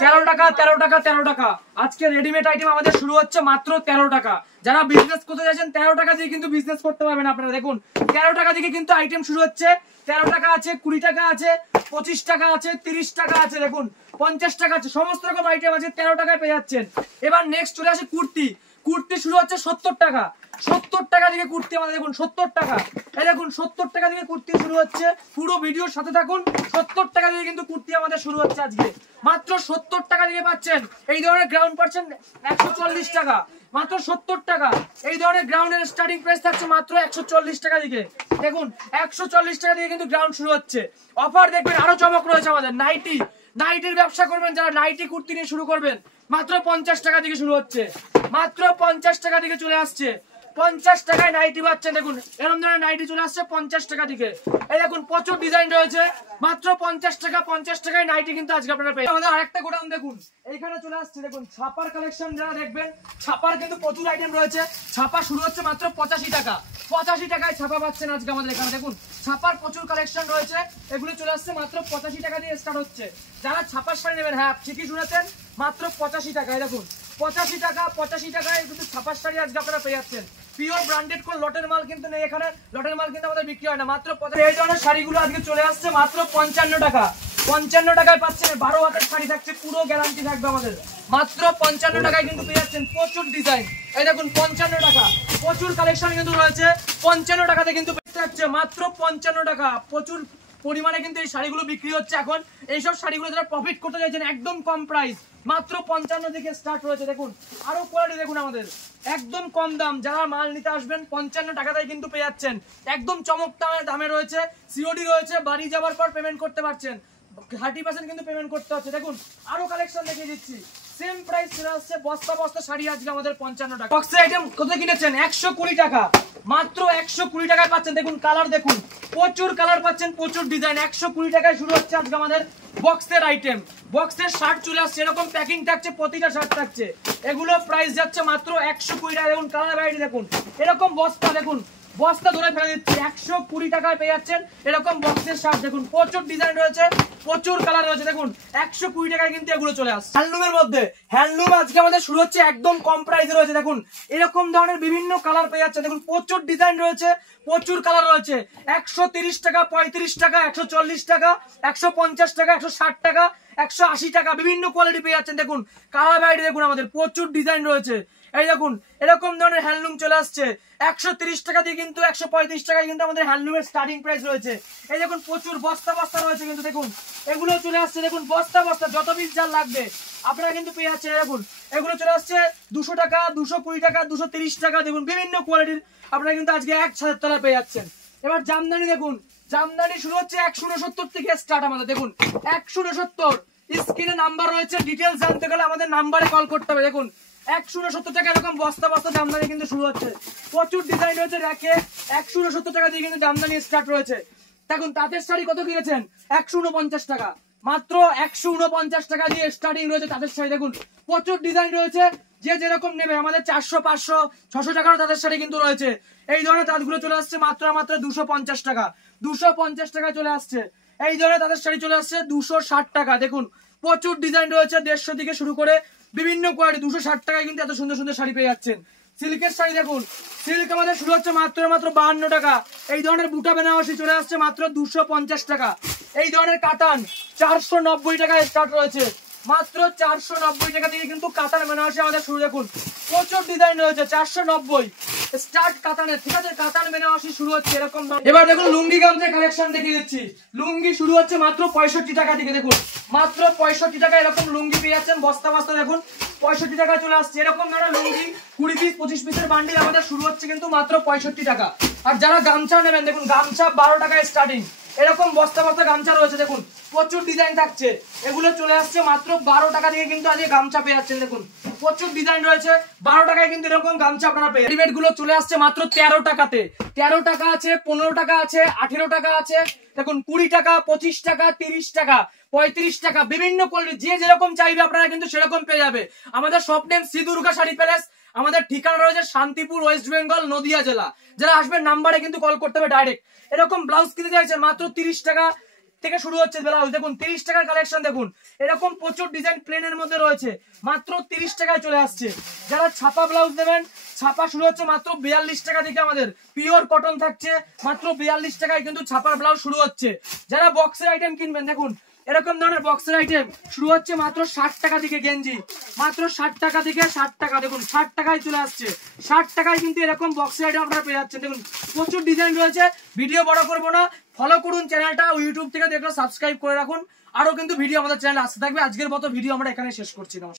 13 টাকা 13 টাকা 13 টাকা। আজকে রেডিমেড আইটেম আমাদের শুরু হচ্ছে মাত্র 13 টাকা। যারা বিজনেস করতে চাইছেন 13 টাকা দিয়ে কিন্তু বিজনেস করতে পারবেন আপনারা। দেখুন 13 টাকা থেকে কিন্তু আইটেম শুরু হচ্ছে। 13 টাকা আছে, 20 টাকা আছে, 25 টাকা আছে, 30 টাকা আছে, দেখুন 50 টাকা আছে, সমস্ত রকম আইটেম আছে 13 টাকায় পেয়ে যাচ্ছেন। এবার নেক্সট চলে আসে কুর্তি। কুর্তি শুরু হচ্ছে 70 টাকা। 70 টাকা থেকে কুর্তি আমাদের দেখুন 70 টাকা। এই দেখুন 70 টাকা থেকে কুর্তি শুরু হচ্ছে। পুরো ভিডিওর সাথে থাকুন। 70 টাকা থেকে কিন্তু কুর্তি আমাদের শুরু হচ্ছে আজকে। মাত্র 70 টাকা দিয়ে পাচ্ছেন এই ধরনের গ্রাউন্ড পাচ্ছেন 140 টাকা। মাত্র 70 টাকা। এই ধরনের গ্রাউন্ডের স্টার্টিং প্রাইস থাকছে মাত্র 140 টাকা থেকে। দেখুন 140 টাকা দিয়ে কিন্তু গ্রাউন্ড শুরু হচ্ছে। অফার দেখবেন আরো চমক রয়েছে আমাদের। নাইটির ব্যবসা করবেন যারা, নাইটি কুর্তি নিয়ে শুরু করবেন, মাত্র 50 টাকা থেকে শুরু হচ্ছে। মাত্র 50 টাকা থেকে চলে আসছে। 50 টাকায় নাইটি পাচ্ছেন। দেখুন এরকম ধরনের নাইটি চলে আসছে 50 টাকা থেকে। এই দেখুন প্রচুর ডিজাইন রয়েছে। মাত্র 50 টাকা। 50 টাকায় নাইটি কিন্তু আজকে আপনারা পেয়ে। আমাদের আরেকটা গোডাউন দেখুন এইখানে চলে আসছে। দেখুন ছাপার কালেকশন যারা দেখবেন, ছাপার কিন্তু প্রচুর আইটেম রয়েছে। ছাপা শুরু হচ্ছে মাত্র 85 টাকা। 85 টাকায় ছাপা পাচ্ছেন আজকে আমাদের এখানে। দেখুন ছাপার প্রচুর কালেকশন রয়েছে। এগুলো চলে আসছে মাত্র 85 টাকা দিয়ে স্টার্ট হচ্ছে। যারা ছাপার শাড়ি নেবেন, হ্যাঁ ঠিকই শুনেছেন, মাত্র 85 টাকায়। দেখুন 85 টাকা। 85 টাকায় কিন্তু ছাপার শাড়ি আজকে আপনারা পেয়ে যাচ্ছেন। পিওর ব্র্যান্ডেড কোন লটের মাল কিন্তু নেই এখানে। লটের মাল কিন্তু আমাদের বিক্রি হয় না। মাত্র এই ধরনের শাড়িগুলো আজকে চলে আসছে মাত্র 55 টাকা। 55 টাকায় পাচ্ছেন। 12 হাতের শাড়ি থাকছে, পুরো গ্যারান্টি থাকবে আমাদের। মাত্র 55 টাকায় কিন্তু পেয়ে যাচ্ছেন। প্রচুর ডিজাইন। এই দেখুন 55 টাকা। প্রচুর কালেকশন কিন্তু রয়েছে। 55 টাকাতে কিন্তু পেয়ে যাচ্ছে মাত্র 55 টাকা। প্রচুর পরিমাণে কিন্তু এই শাড়িগুলো বিক্রি হচ্ছে এখন। এইসব শাড়িগুলো যারা প্রফিট করতে চাইছেন একদম কম প্রাইস, মাত্র 55 থেকে স্টার্ট হয়েছে। দেখুন আরো কোয়ালিটি দেখুন আমাদের, একদম কম দাম। যারা মাল নিতে আসবেন 55 টাকায় কিন্তু পেয়ে যাচ্ছেন। একদম চমক দামে রয়েছে। সিওডি রয়েছে, বাড়ি যাওয়ার পর পেমেন্ট করতে পারছেন। 30% কিন্তু পেমেন্ট করতে হচ্ছে। দেখুন আরো কালেকশন দেখিয়ে দিচ্ছি। সেম প্রাইস চলে আসছে। বস্তা বস্তা শাড়ি আজকে আমাদের 55 টাকা। বক্সের আইটেম কত কিনেছেন? 120 টাকা। মাত্র 120 টাকায় পাচ্ছেন। দেখুন কালার দেখুন, প্রচুর কালার পাচ্ছেন, প্রচুর ডিজাইন। 120 টাকায় শুরু হচ্ছে আজকে আমাদের বক্সের আইটেম। বক্সের শার্ট চলে আসছে, এরকম প্যাকিং থাকছে, প্রতিটা শার্ট থাকছে। এগুলো প্রাইস যাচ্ছে মাত্র 120 টাকা। দেখুন কালার ভ্যারাইটি দেখুন, এরকম বস্তা দেখুন, বস্তা ধরে ফেলে দিচ্ছে। 120 টাকায় পেয়ে যাচ্ছেন এরকম বক্সের শার্ট। দেখুন প্রচুর ডিজাইন রয়েছে, প্রচুর কালার রয়েছে। দেখুন 120 টাকায় কিন্তু এগুলো চলে আসছে। হ্যান্ডলুমের মধ্যে হ্যান্ডলুম আজকে আমাদের শুরু হচ্ছে একদম কম প্রাইসে রয়েছে। দেখুন এরকম ধরনের বিভিন্ন কালার পেয়ে যাচ্ছে। দেখুন প্রচুর ডিজাইন রয়েছে, প্রচুর কালার রয়েছে। 130 টাকা, 35 টাকা, 140 টাকা, 150 টাকা, 160 টাকা, 180 টাকা, বিভিন্ন কোয়ালিটি পেয়ে যাচ্ছেন। দেখুন কালার ভ্যারাইটি দেখুন আমাদের, প্রচুর ডিজাইন রয়েছে। এই দেখুন এরকম ধরনের হ্যান্ডলুম চলে আসছে। 130 টাকা দিয়ে কিন্তু 135 টাকায় কিন্তু আমাদের হ্যান্ডলুমের স্টার্টিং প্রাইস রয়েছে। এই দেখুন প্রচুর বস্তা বস্তা রয়েছে কিন্তু। দেখুন এগুলো চলে আসছে। দেখুন বস্তা বস্তা যত পিস যার লাগবে আপনারা কিন্তু পেয়ে যাচ্ছেন। দেখুন এগুলো চলে আসছে 200 টাকা, 220 টাকা, 230 টাকা। দেখুন বিভিন্ন কোয়ালিটির আপনারা কিন্তু আজকে 1,000 তলায় পেয়ে যাচ্ছেন। এবার জামদানি দেখুন, জামদানি শুরু হচ্ছে 169 থেকে স্টার্ট আমাদের। দেখুন 169, স্ক্রিনে নাম্বার রয়েছে। ডিটেলস জানতে গেলে আমাদের নাম্বারে কল করতে হবে। দেখুন 169 টাকা এরকম বস্তা বস্তা জামদানি কিন্তু শুরু হচ্ছে। প্রচুর ডিজাইন রয়েছে র্যাকে। 169 টাকা দিয়ে কিন্তু জামদানি স্টার্ট রয়েছে। দেখুন তাঁতের শাড়ি কত কিনেছেন? 149 টাকা। মাত্র 149 টাকা দিয়ে স্টার্টিং রয়েছে তাঁতের শাড়ি। দেখুন প্রচুর ডিজাইন রয়েছে, যে যেরকম নেবে। আমাদের 400, 500, 600 টাকারও তাঁতের শাড়ি কিন্তু রয়েছে। এই ধরনের তাঁতগুলো চলে আসছে মাত্র 250 টাকা। 250 টাকা চলে আসছে। এই ধরনের তাঁতের শাড়ি চলে আসছে 260 টাকা। দেখুন প্রচুর ডিজাইন রয়েছে, 150 থেকে শুরু করে বিভিন্ন কোয়ালিটি। 260 টাকায় কিন্তু এত সুন্দর সুন্দর শাড়ি পেয়ে যাচ্ছেন। সিল্কের শাড়ি দেখুন, সিল্ক আমাদের শুরু হচ্ছে মাত্র 52 টাকা। এই ধরনের বুটা বেনারসি চলে আসছে মাত্র 250 টাকা। এই ধরনের কাতান 490 টাকায় স্টার্ট রয়েছে। মাত্র 490 টাকা থেকে কিন্তু কাতান বেনারসি আমাদের শুরু। দেখুন প্রচুর ডিজাইন রয়েছে। 490 স্টার্ট কাতানের, ঠিক আছে? কাতান বেনারসি শুরু হচ্ছে এরকম। এবার দেখুন লুঙ্গি গামছার কালেকশন দেখিয়ে দিচ্ছি। লুঙ্গি শুরু হচ্ছে মাত্র 65 টাকা থেকে। দেখুন মাত্র 65 টাকা এরকম লুঙ্গি পেয়ে যাচ্ছেন বস্তা বস্তা। দেখুন 65 টাকায় চলে আসছে এরকম ধরনের লুঙ্গি। 20 পিস 25 পিসের বান্ডিল আমাদের শুরু হচ্ছে কিন্তু মাত্র 65 টাকা। আর যারা গামছা নেবেন, দেখুন গামছা 12 টাকায় স্টার্টিং। এরকম বস্তা বস্তা গামছা রয়েছে। দেখুন প্রচুর ডিজাইন থাকছে। এগুলো চলে আসছে মাত্র 12 টাকা থেকে কিন্তু আজকে গামছা পেয়ে যাচ্ছেন। দেখুন প্রচুর ডিজাইন রয়েছে। 12 টাকায় কিন্তু এরকম গামছা আপনারা পেয়ে। রেডিমেড গুলো চলে আসছে মাত্র 13 টাকাতে। 13 টাকা আছে, 15 টাকা আছে, 18 টাকা আছে। দেখুন 20 টাকা, 25 টাকা, 30 টাকা, 35 টাকা, বিভিন্ন কোয়ালিটি। যে যেরকম চাইবে আপনারা কিন্তু সেরকম পেয়ে যাবে। আমাদের shop name Shri Durga sari palace. আমাদের ঠিকানা রয়েছে শান্তিপুর, ওয়েস্ট বেঙ্গল, নদিয়া জেলা। যারা আসবেন নাম্বারে কিন্তু কল করতে হবে ডাইরেক্ট। এরকম ব্লাউজ কিনতে চাইছেন মাত্র 30 টাকা। থেকে শুরু হচ্ছে ব্লাউজ। দেখুন 30 টাকার কালেকশন, দেখুন এরকম প্রচুর ডিজাইন প্লেনের মধ্যে রয়েছে, মাত্র 30 টাকায় চলে আসছে। যারা ছাপা ব্লাউজ নেবেন, ছাপা শুরু হচ্ছে মাত্র 42 টাকা থেকে, আমাদের পিওর কটন থাকছে মাত্র 42 টাকায় কিন্তু ছাপার ব্লাউজ শুরু হচ্ছে। যারা বক্সের আইটেম কিনবেন, দেখুন এরকম ধরনের বক্সের আইটেম শুরু হচ্ছে মাত্র 60 টাকা থেকে, গেঞ্জি মাত্র 60 টাকা থেকে 60 টাকা, দেখুন 60 টাকায় চলে আসছে। 60 টাকায় কিন্তু এরকম বক্সের আইটেম আপনারা পেয়ে যাচ্ছেন। দেখুন প্রচুর ডিজাইন রয়েছে, ভিডিও বড় করবো না, ফলো করুন চ্যানেলটা, ইউটিউব থেকে দেখলে সাবস্ক্রাইব করে রাখুন, আরো কিন্তু ভিডিও আমাদের চ্যানেলে আসতে থাকবে। আজকের মতো ভিডিও আমরা এখানে শেষ করছি। নমস্কার।